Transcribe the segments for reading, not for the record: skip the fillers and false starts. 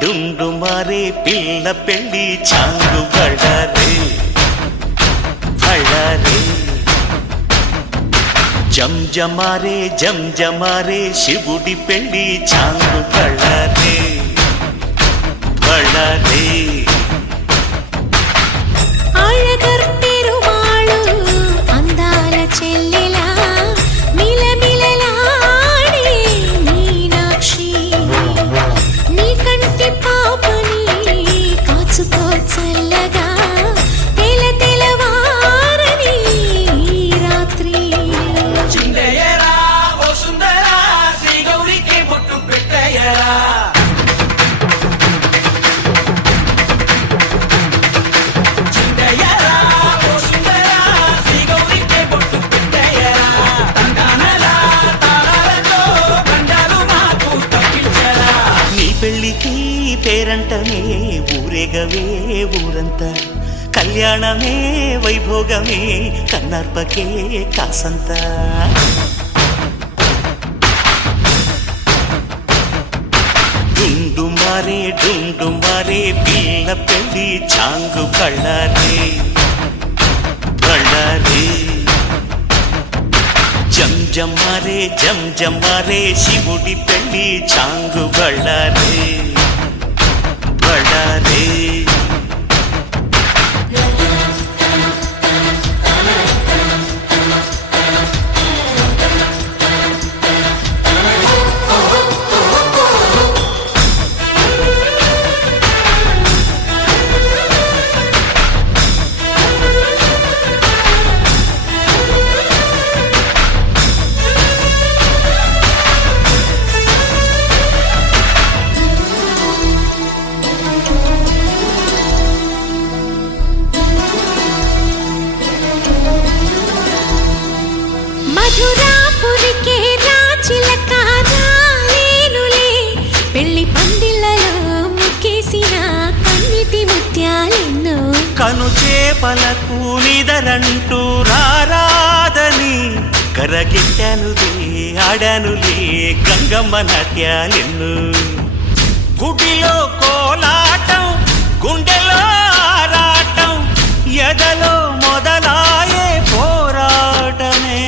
డుండుమారే పిల్ల పెళ్ళి చాంగు బళ్ళారే బళ్ళారే జంజమారే శివుడి పెళ్ళి చాంగు బళ్ళారే బళ్ళారే పెళ్ళికి పేరంటమే ఊరేగవే ఊరంతా కళ్యాణమే వైభోగమే కన్నార్పకే కాసంత డుండుమారే పిల్ల పెళ్ళి చాంగు బళ్ళారే బళ్ళారే జంజమారే శివుడి పెళ్ళి చాంగు బళ్ళారే బళ్ళారే పెళ్లి పందిళ్ళలో ముక్కేసిన కన్నిటి ముత్యాలెన్నో కను చేపలకు నిదరంటూ రారాదని కరగిట్టానులే ఆడానులే గంగమ్మ నాట్యాలెన్ను గుడిలో కోలాటం గుండెలో ఆరాటం ఎదలో మొదలాయే పోరాటమే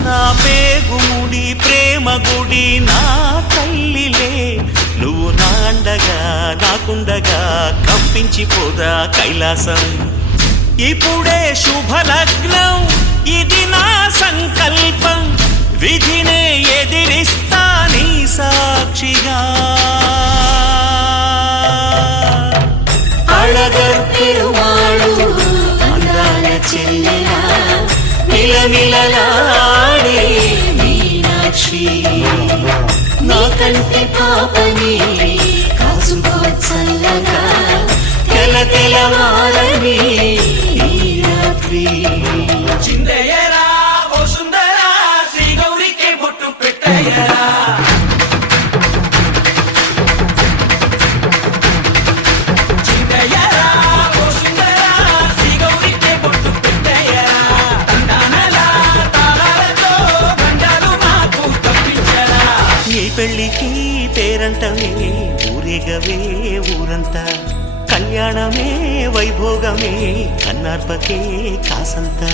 నా పేగుముడి ప్రేమ గుడి నా తల్లిలే నువ్వు నాండగా నాకుండగా కంపించిపోదా కైలాసం ఇప్పుడే శుభలగ్నం ఇది నా సంకల్పం విధినే ఎదిరిస్తా నీ సాక్షిగా అళగర్ పెరుమాళు అందాల చెల్లెలా మిలమిలలాడే మీనాక్షి నీ కంటి పాపని కాచుకో చల్లగా తెల తెలవారని ఈ రాత్రి శ్రీ చిందయ్యరా ఓ సుందరా శ్రీ గౌరీకే బొట్టు పెట్టయ్యరా చిందయ్యరా ఓ సుందరా శ్రీ గౌరీకే బొట్టు పెట్టయ్యరా తండానలా తాళాలతో బండాలు మాకు తప్పించరా నీ పెళ్ళికి పేరంటమే ఊరేగవే ఊరంతా కళ్యాణమే వైభోగమే కన్నార్పకే కాసంతా